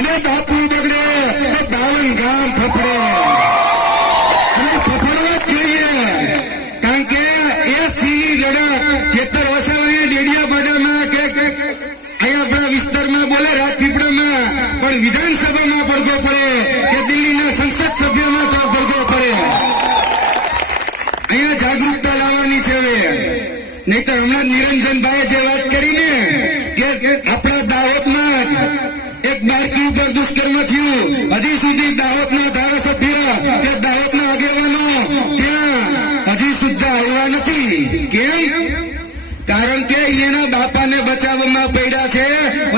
અને બાપુ બગડે તો 52 ગામ ફફડે અને ફફડવા જ જોઈએ. કારણ કે એ સિંહની લડત ચેતર વસાવાએ ડેડિયા બાડામાં કે અહીંયા આપણા વિસ્તારમાં બોલે રાજપીપળામાં પણ વિધાનસભામાં પડઘો પડે કે દિલ્હીના સંસદ સભ્યોમાં તો પડઘો પડે. અહીંયા જાગૃતતા લાવવાની છે. નહીં તો હમણાં નિરંજનભાઈએ જે વાત કરી ને કે આપણા દાહોદમાં જ એક બાળકી ઉપર દુષ્કર્મ થયું, હજી સુધી દાહોદના ધારાસભ્ય કે દાહોદના આગેવાનો ત્યાં હજી સુદ્ધા આવ્યા નથી. કેમ? કારણ કે એના બાપાને બચાવવામાં પડ્યા છે.